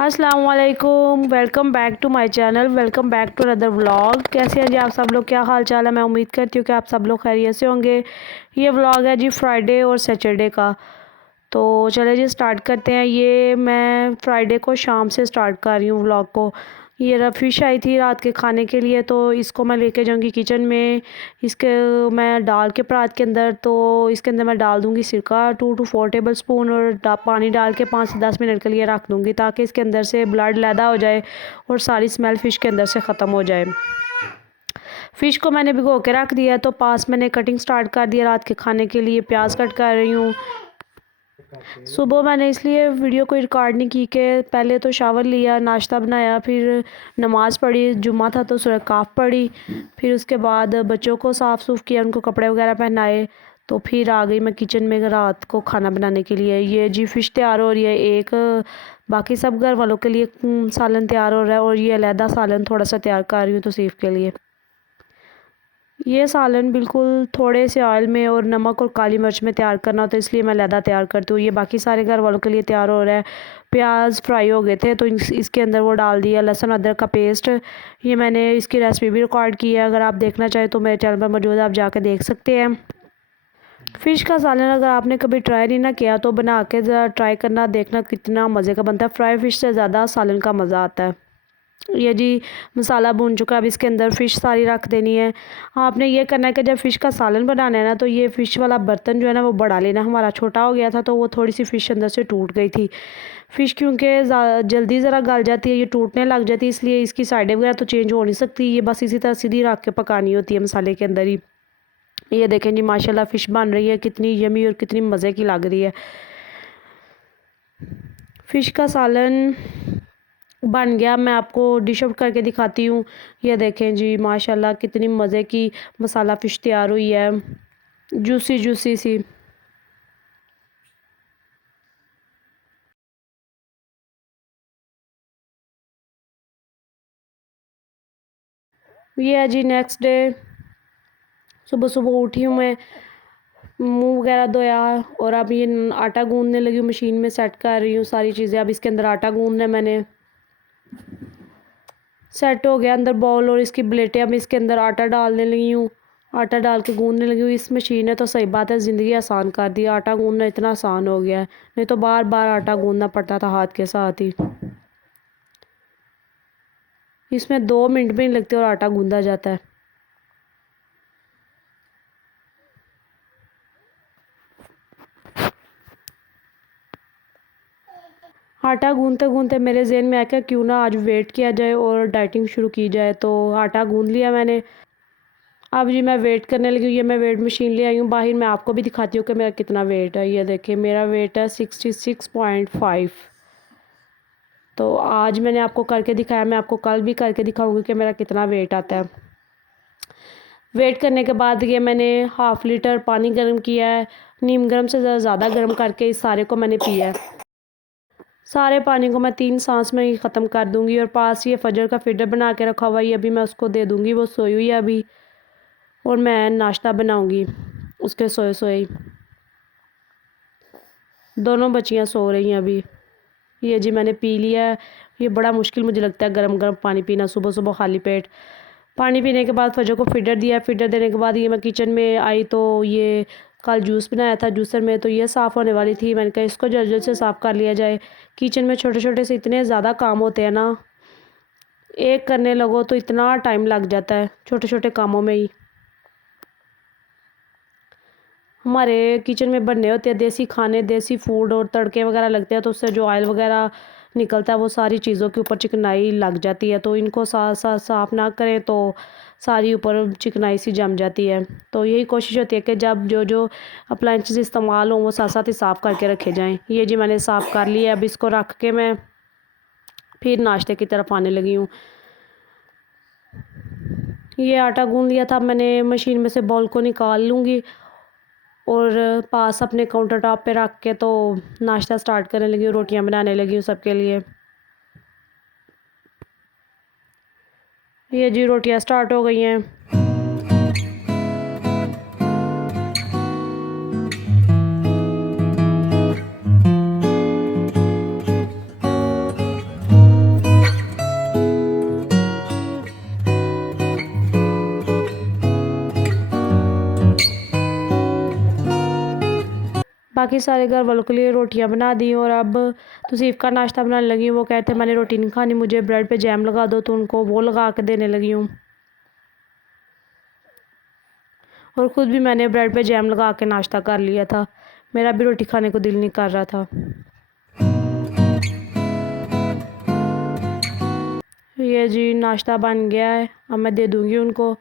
अस्सलाम वालेकुम, welcome back to my channel, welcome back to another vlog. कैसे हैं जी आप सब लोग, क्या हाल चाल है। मैं उम्मीद करती हूँ कि आप सब लोग खैरियत से होंगे। ये व्लॉग है जी फ्राइडे और सैटरडे का। तो चले जी स्टार्ट करते हैं। ये मैं फ्राइडे को शाम से स्टार्ट कर रही हूँ व्लॉग को। ये फिश आई थी रात के खाने के लिए, तो इसको मैं लेके जाऊँगी किचन में। इसके मैं डाल के परात के अंदर, तो इसके अंदर मैं डाल दूँगी सिरका 2 to 4 टेबल स्पून, और पानी डाल के 5 से 10 मिनट के लिए रख दूँगी, ताकि इसके अंदर से ब्लड लैदा हो जाए और सारी स्मेल फ़िश के अंदर से ख़त्म हो जाए। फ़िश को मैंने भिगो के रख दिया, तो पास मैंने कटिंग स्टार्ट कर दिया रात के खाने के लिए। प्याज कट कर रही हूँ। सुबह मैंने इसलिए वीडियो कोई रिकॉर्ड नहीं की कि पहले तो शावर लिया, नाश्ता बनाया, फिर नमाज़ पढ़ी, जुम्मा था तो सूरह काफ़ पढ़ी, फिर उसके बाद बच्चों को साफ़ सूफ़ किया, उनको कपड़े वगैरह पहनाए, तो फिर आ गई मैं किचन में रात को खाना बनाने के लिए। ये जी फ़िश तैयार हो रही है एक, बाकी सब घर वालों के लिए सालन तैयार हो रहा है, और ये अलहदा सालन थोड़ा सा तैयार कर रही हूँ तौसीफ़ के लिए। ये सालन बिल्कुल थोड़े से ऑयल में और नमक और काली मिर्च में तैयार करना होता है, इसलिए मैं अलहदा तैयार करती हूँ। ये बाकी सारे घर वालों के लिए तैयार हो रहा है। प्याज फ्राई हो गए थे, तो इसके अंदर वो डाल दिया लहसुन अदरक का पेस्ट। ये मैंने इसकी रेसिपी भी रिकॉर्ड की है, अगर आप देखना चाहें तो मेरे चैनल पर मौजूद है, आप जाके देख सकते हैं। फ़िश का सालन अगर आपने कभी ट्राई नहीं ना किया, तो बना के ज़रा ट्राई करना, देखना कितना मज़े का बनता है। फ्राई फ़िश से ज़्यादा सालन का मज़ा आता है। ये जी मसाला भून चुका है, अब इसके अंदर फ़िश सारी रख देनी है। आपने ये करना है कि जब फ़िश का सालन बनाना है ना, तो ये फ़िश वाला बर्तन जो है ना वो बड़ा लेना। हमारा छोटा हो गया था, तो वो थोड़ी सी फ़िश अंदर से टूट गई थी। फ़िश क्योंकि जल्दी ज़रा गल जाती है, ये टूटने लग जाती है, इसलिए इसकी साइडें वगैरह तो चेंज हो नहीं सकती। ये बस इसी तरह सीधी रख के पकानी होती है मसाले के अंदर ही। ये देखें जी माशाल्लाह फ़िश बन रही है, कितनी यमी और कितनी मज़े की लग रही है। फ़िश का सालन बन गया, मैं आपको डिश आउट करके दिखाती हूँ। ये देखें जी माशाल्लाह कितनी मज़े की मसाला फ़िश तैयार हुई है, जूसी जूसी सी। ये है जी नेक्स्ट डे, सुबह सुबह उठी हूँ मैं, मुंह वगैरह धोया, और अब ये आटा गूंदने लगी हूँ, मशीन में सेट कर रही हूँ सारी चीज़ें। अब इसके अंदर आटा गूंदना है मैंने। सेट हो गया अंदर बाउल और इसकी प्लेटें, अब इसके अंदर आटा डालने लगी हूँ। आटा डाल के गूंदने लगी हूँ। इस मशीन ने तो सही बात है ज़िंदगी आसान कर दी, आटा गूंदना इतना आसान हो गया है, नहीं तो बार बार आटा गूंदना पड़ता था हाथ के साथ ही। इसमें 2 मिनट भी नहीं लगते और आटा गूंदा जाता है। आटा गूंदते गूंदते मेरे ज़हन में आया क्यों ना आज वेट किया जाए और डाइटिंग शुरू की जाए, तो आटा गूंद लिया मैंने। अब जी मैं वेट करने लगी हूँ। ये मैं वेट मशीन ले आई हूँ बाहर, मैं आपको भी दिखाती हूँ कि मेरा कितना वेट है। ये देखिए मेरा वेट है 66.5। तो आज मैंने आपको करके दिखाया, मैं आपको कल भी करके दिखाऊंगी कि मेरा कितना वेट आता है। वेट करने के बाद ये मैंने हाफ़ लीटर पानी गर्म किया है, नीम गर्म से ज़्यादा गर्म करके इस सारे को मैंने पिया है। सारे पानी को मैं 3 सांस में ही ख़त्म कर दूंगी। और पास ये फजर का फ़िल्टर बना के रखा हुआ है, अभी मैं उसको दे दूंगी, वो सोई हुई है अभी, और मैं नाश्ता बनाऊंगी उसके सोए सोए ही। दोनों बच्चियां सो रही हैं अभी। ये जी मैंने पी लिया है। ये बड़ा मुश्किल मुझे लगता है गरम गरम पानी पीना सुबह सुबह खाली पेट। पानी पीने के बाद फजर को फ़िल्टर दिया। फ़िल्टर देने के बाद ये मैं किचन में आई, तो ये कल जूस बनाया था जूसर में, तो ये साफ़ होने वाली थी। मैंने कहा इसको जल्द जल्द से साफ़ कर लिया जाए। किचन में छोटे छोटे से इतने ज़्यादा काम होते हैं ना, एक करने लगो तो इतना टाइम लग जाता है छोटे छोटे कामों में ही। हमारे किचन में बनने होते हैं देसी खाने, देसी फूड, और तड़के वगैरह लगते हैं, तो उससे जो ऑयल वगैरह निकलता है वो सारी चीज़ों के ऊपर चिकनाई लग जाती है। तो इनको साथ साथ साफ़ ना करें तो सारी ऊपर चिकनाई सी जम जाती है। तो यही कोशिश होती है कि जब जो जो अप्लाइंसेस इस्तेमाल हों वो साथ साथ ही साफ़ करके रखे जाएँ। ये जी मैंने साफ़ कर लिया। अब इसको रख के मैं फिर नाश्ते की तरफ आने लगी हूँ। ये आटा गूंद लिया था, मैंने मशीन में से बॉल को निकाल लूँगी और पास अपने काउंटर टॉप पे रख के तो नाश्ता स्टार्ट करने लगी हूँ, रोटियां बनाने लगी हूँ सबके लिए। ये जी रोटियां स्टार्ट हो गई हैं। बाकी सारे घर वालों के लिए रोटियां बना दी और अब तौसीफ़ का नाश्ता बनाने लगी हूँ। वो कहते मैंने रोटी नहीं खानी, मुझे ब्रेड पे जैम लगा दो, तो उनको वो लगा के देने लगी हूँ। और ख़ुद भी मैंने ब्रेड पे जैम लगा के नाश्ता कर लिया था। मेरा भी रोटी खाने को दिल नहीं कर रहा था। ये जी नाश्ता बन गया है, अब मैं दे दूँगी उनको।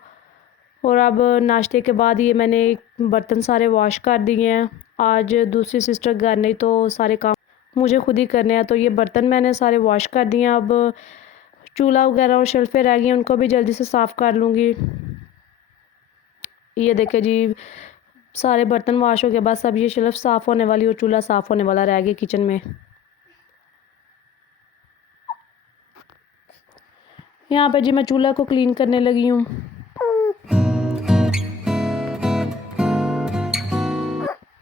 और अब नाश्ते के बाद ये मैंने बर्तन सारे वॉश कर दिए हैं। आज दूसरी सिस्टर घर नहीं, तो सारे काम मुझे खुद ही करने हैं। तो ये बर्तन मैंने सारे वॉश कर दिए हैं। अब चूल्हा वगैरह और शेल्फ़ें रह गई हैं, उनको भी जल्दी से साफ़ कर लूँगी। ये देखें जी, सारे बर्तन वॉश हो गए, बस अब ये शेल्फ़ साफ़ होने वाली और चूल्हा साफ़ होने वाला रह गया किचन में। यहाँ पे जी मैं चूल्हा को क्लीन करने लगी हूँ।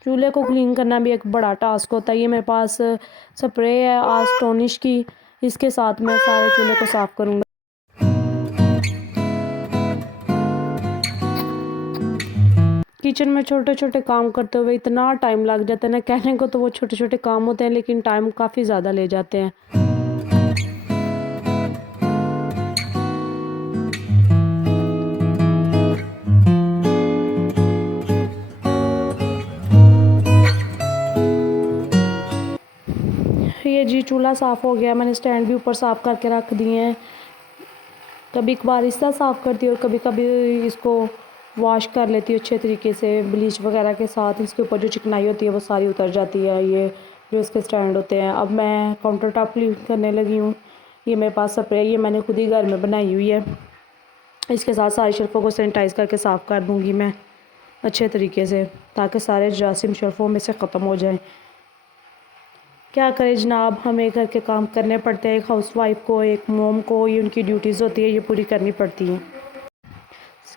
चूल्हे को क्लीन करना भी एक बड़ा टास्क होता है। ये मेरे पास स्प्रे है आस्टोनिश की, इसके साथ मैं सारे चूल्हे को साफ़ करूँगा। किचन में छोटे छोटे काम करते हुए इतना टाइम लग जाता है ना, कहने को तो वो छोटे छोटे काम होते हैं लेकिन टाइम काफ़ी ज़्यादा ले जाते हैं। ये जी चूल्हा साफ़ हो गया, मैंने स्टैंड भी ऊपर साफ़ करके रख दिए हैं। कभी कभार इसका साफ़ करती हूँ और कभी कभी इसको वॉश कर लेती हूँ अच्छे तरीके से ब्लीच वगैरह के साथ। इसके ऊपर जो चिकनाई होती है वो सारी उतर जाती है, ये जो इसके स्टैंड होते हैं। अब मैं काउंटर टॉप क्लीन करने लगी हूँ। ये मेरे पास स्प्रे, ये मैंने खुद ही घर में बनाई हुई है। इसके साथ सारी शेल्फ़ों को सैनिटाइज़ करके साफ़ कर दूँगी मैं अच्छे तरीके से, ताकि सारे जरासीम शेल्फ़ों में से ख़त्म हो जाएं। क्या करें जनाब, हमें घर के काम करने पड़ते हैं। एक हाउसवाइफ को, एक मोम को, ये उनकी ड्यूटीज़ होती है, ये पूरी करनी पड़ती हैं।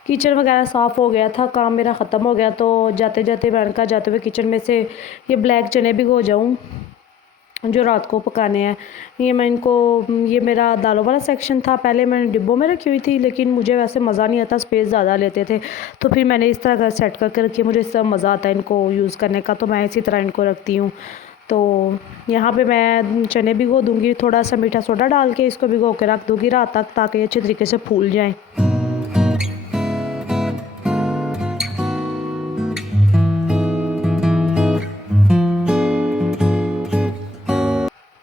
किचन वगैरह साफ़ हो गया था, काम मेरा ख़त्म हो गया। तो जाते जाते मैंने कहा जाते हुए किचन में से ये ब्लैक चने भिगो जाऊँ जो रात को पकाने हैं। ये मैं इनको, ये मेरा दालों वाला सेक्शन था, पहले मैंने डिब्बों में रखी हुई थी लेकिन मुझे वैसे मज़ा नहीं आता, स्पेस ज़्यादा लेते थे। तो फिर मैंने इस तरह का सेट करके रखी, मुझे इससे मज़ा आता है इनको यूज़ करने का, तो मैं इसी तरह इनको रखती हूँ। तो यहाँ पे मैं चने भिगो दूँगी, थोड़ा सा मीठा सोडा डाल के इसको भिगो के रख दूँगी रात तक, ताकि अच्छे तरीके से फूल जाएँ।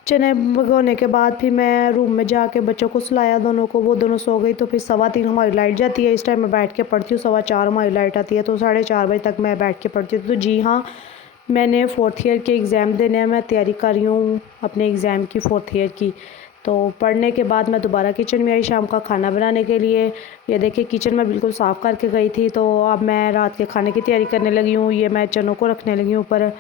चने भिगोने के बाद फिर मैं रूम में जाके बच्चों को सुलाया दोनों को, वो दोनों सो गई। तो फिर 3:15 हमारी लाइट जाती है, इस टाइम मैं बैठ के पढ़ती हूँ। 4:15 हमारी लाइट आती है, तो 4:30 बजे तक मैं बैठ के पढ़ती हूँ। तो जी हाँ, मैंने 4th ईयर के एग्ज़ाम देने हैं, मैं तैयारी कर रही हूँ अपने एग्ज़ाम की 4th ईयर की। तो पढ़ने के बाद मैं दोबारा किचन में आई शाम का खाना बनाने के लिए। ये देखिए किचन में बिल्कुल साफ़ करके गई थी, तो अब मैं रात के खाने की तैयारी करने लगी हूँ। ये मैं चनों को रखने लगी हूँ ऊपर।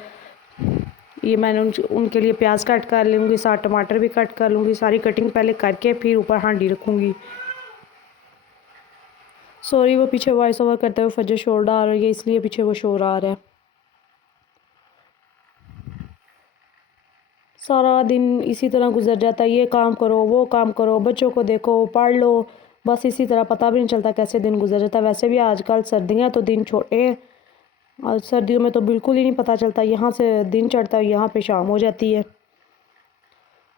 ये मैंने उनके लिए प्याज कट कर लूँगी, साथ टमाटर भी कट कर लूँगी। सारी कटिंग पहले करके फिर ऊपर हांडी रखूँगी। सॉरी, वो पीछे वॉइस ओवर करते हुए फजर शोर डाल रही है, इसलिए पीछे वो शोर आ रहा है। सारा दिन इसी तरह गुजर जाता है, ये काम करो, वो काम करो, बच्चों को देखो, पढ़ लो, बस इसी तरह पता भी नहीं चलता कैसे दिन गुजर जाता है। वैसे भी आजकल सर्दियाँ तो दिन छोटे हैं, और सर्दियों में तो बिल्कुल ही नहीं पता चलता, यहाँ से दिन चढ़ता है, यहाँ पे शाम हो जाती है।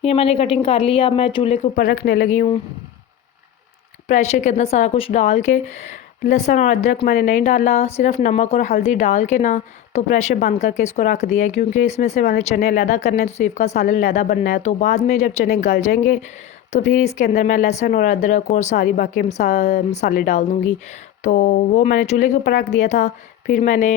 ये मैंने कटिंग कर लिया, अब मैं चूल्हे के ऊपर रखने लगी हूँ। प्रेशर के अंदर सारा कुछ डाल के, लहसुन और अदरक मैंने नहीं डाला, सिर्फ नमक और हल्दी डाल के ना, तो प्रेशर बंद करके इसको रख दिया है। क्योंकि इसमें से मैंने चने अलहदा करने हैं, तो सीफ का सालन अलहदा बनना है। तो बाद में जब चने गल जाएंगे तो फिर इसके अंदर मैं लहसुन और अदरक और सारी बाकी मसाले डाल दूँगी। तो वो मैंने चूल्हे के ऊपर रख दिया था। फिर मैंने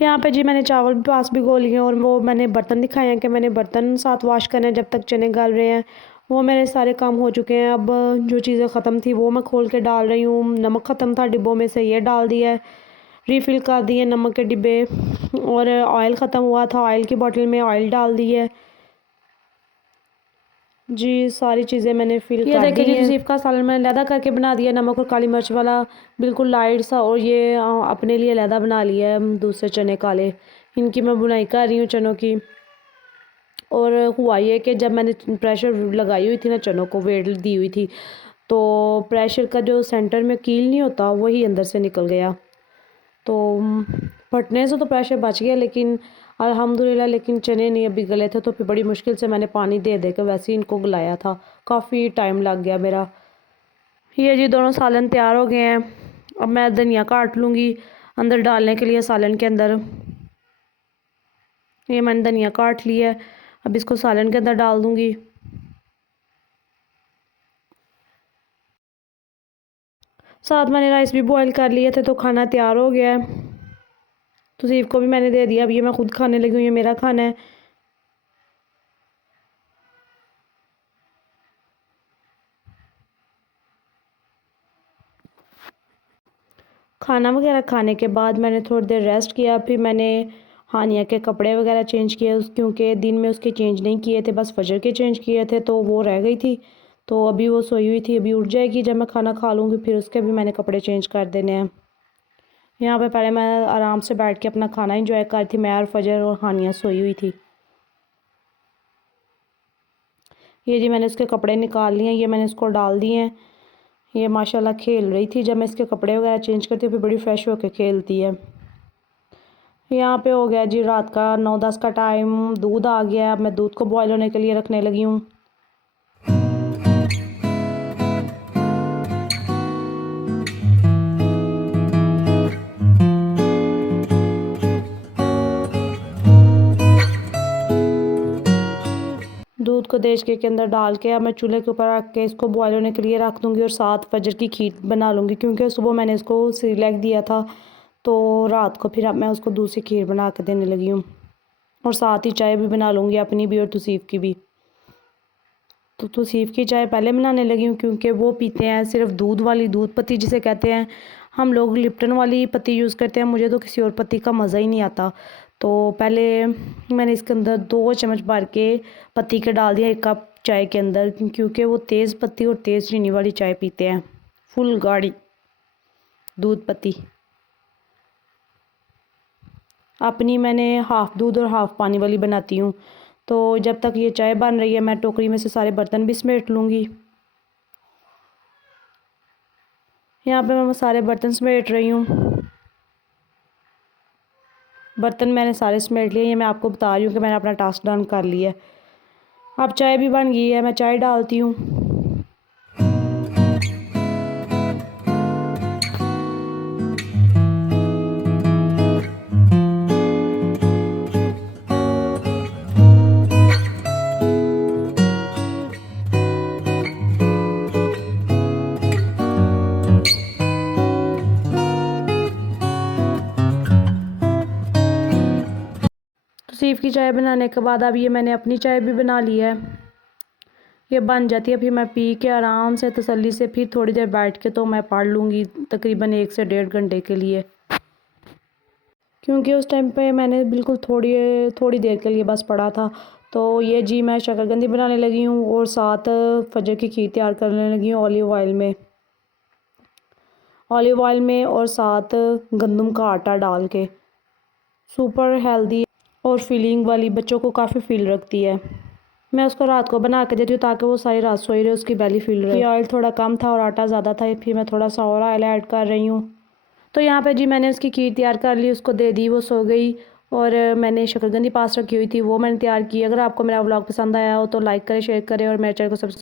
यहाँ पे जी मैंने चावल भी पास भिगो लिए, और वो मैंने बर्तन दिखाए हैं कि मैंने बर्तन साथ वॉश करने हैं जब तक चने गल रहे हैं। वो मेरे सारे काम हो चुके हैं। अब जो चीज़ें ख़त्म थी वो मैं खोल के डाल रही हूँ। नमक ख़त्म था डिब्बों में से, ये डाल दिया है, रीफ़िल कर दिए नमक के डिब्बे। और ऑयल ख़त्म हुआ था, ऑयल की बॉटल में ऑयल डाल दी है जी। सारी चीज़ें मैंने फिल कर दी हैं। ये देखिए जी, सीफ का सालन मैंने अलहदा करके बना दिया, नमक और काली मिर्च वाला बिल्कुल लाइट सा। और ये अपने लिए अलहदा बना लिया है दूसरे चने काले, इनकी मैं बुनाई कर रही हूँ चनों की। और हुआ ये कि जब मैंने प्रेशर लगाई हुई थी ना, चनों को वेट दी हुई थी, तो प्रेशर का जो सेंटर में कील नहीं होता वही अंदर से निकल गया। तो फटने से तो प्रेशर बच गया, लेकिन अल्हम्दुलिल्लाह लेकिन चने नहीं अभी गले थे, तो फिर बड़ी मुश्किल से मैंने पानी दे दे के वैसे ही इनको गलाया था। काफ़ी टाइम लग गया मेरा। ये जी दोनों सालन तैयार हो गए हैं। अब मैं धनिया काट लूँगी अंदर डालने के लिए सालन के अंदर। ये मैंने धनिया काट लिया है, अब इसको सालन के अंदर डाल दूँगी। साथ मैंने राइस भी बॉईल कर लिए थे, तो खाना तैयार हो गया है। तौसीफ़ को भी मैंने दे दिया। अब ये मैं ख़ुद खाने लगी हूँ, ये मेरा खाना है। खाना वगैरह खाने के बाद मैंने थोड़ी देर रेस्ट किया। फिर मैंने हानिया के कपड़े वगैरह चेंज किए क्योंकि दिन में उसके चेंज नहीं किए थे, बस फजर के चेंज किए थे, तो वो रह गई थी। तो अभी वो सोई हुई थी, अभी उठ जाएगी जब मैं खाना खा लूँगी, फिर उसके भी मैंने कपड़े चेंज कर देने हैं। यहाँ पे पहले मैं आराम से बैठ के अपना खाना इंजॉय कर रही थी। मैं और फजर और हानिया सोई हुई थी। ये जी मैंने उसके कपड़े निकाल लिए हैं, ये मैंने इसको डाल दिए हैं। ये माशाल्लाह खेल रही थी, जब मैं इसके कपड़े वगैरह चेंज करती हूँ फिर बड़ी फ्रेश होकर खेलती है। यहाँ पे हो गया जी रात का 9-10 का टाइम। दूध आ गया, अब मैं दूध को बॉयल होने के लिए रखने लगी हूँ। दूध को देश के अंदर डाल के अब मैं चूल्हे के ऊपर रख के इसको बॉयल होने के लिए रख दूँगी और साथ फजर की खीर बना लूँगी, क्योंकि सुबह मैंने इसको सेरेलैक दिया था, तो रात को फिर अब मैं उसको दूसरी खीर बना के देने लगी हूँ। और साथ ही चाय भी बना लूँगी, अपनी भी और तौसीफ़ की भी। तो तौसीफ़ की चाय पहले बनाने लगी हूँ, क्योंकि वो पीते हैं सिर्फ दूध वाली, दूध पत्ती जिसे कहते हैं। हम लोग लिप्टन वाली पत्ती यूज़ करते हैं, मुझे तो किसी और पत्ती का मज़ा ही नहीं आता। तो पहले मैंने इसके अंदर 2 चम्मच भर के पत्ती के डाल दिया 1 कप चाय के अंदर, क्योंकि वो तेज़ पत्ती और तेज़ चीनी वाली चाय पीते हैं, फुल गाढ़ी दूध पत्ती। अपनी मैंने हाफ़ दूध और हाफ़ पानी वाली बनाती हूँ। तो जब तक ये चाय बन रही है मैं टोकरी में से सारे बर्तन भी समेट लूँगी। यहाँ पे मैं सारे बर्तन समेट रही हूँ। बर्तन मैंने सारे समेट लिए, ये मैं आपको बता रही हूँ कि मैंने अपना टास्क डन कर लिया है। अब चाय भी बन गई है, मैं चाय डालती हूँ। तौसीफ़ की चाय बनाने के बाद अब ये मैंने अपनी चाय भी बना ली है। ये बन जाती है, फिर मैं पी के आराम से तसल्ली से फिर थोड़ी देर बैठ के तो मैं पढ़ लूँगी, तकरीबन 1 से 1.5 घंटे के लिए। क्योंकि उस टाइम पे मैंने बिल्कुल थोड़ी देर के लिए बस पढ़ा था। तो ये जी मैं शकरकंदी बनाने लगी हूँ और साथ फजर की खीर तैयार करने लगी हूँ ऑलिव ऑयल में और साथ गंदम का आटा डाल के। सुपर हेल्दी और फीलिंग वाली, बच्चों को काफ़ी फील रखती है। मैं उसको रात को बना के देती हूँ ताकि वो सारी रात सोई रहे, उसकी बेली फील रहे। ऑयल थोड़ा कम था और आटा ज़्यादा था, फिर मैं थोड़ा सा और ऑयल ऐड कर रही हूँ। तो यहाँ पे जी मैंने उसकी खीर तैयार कर ली, उसको दे दी, वो सो गई। और मैंने शकरकंदी पास रखी हुई थी, वो मैंने तैयार की। अगर आपको मेरा व्लॉग पसंद आया हो तो लाइक करें, शेयर करें और मेरे चैनल को सब्सक्राइब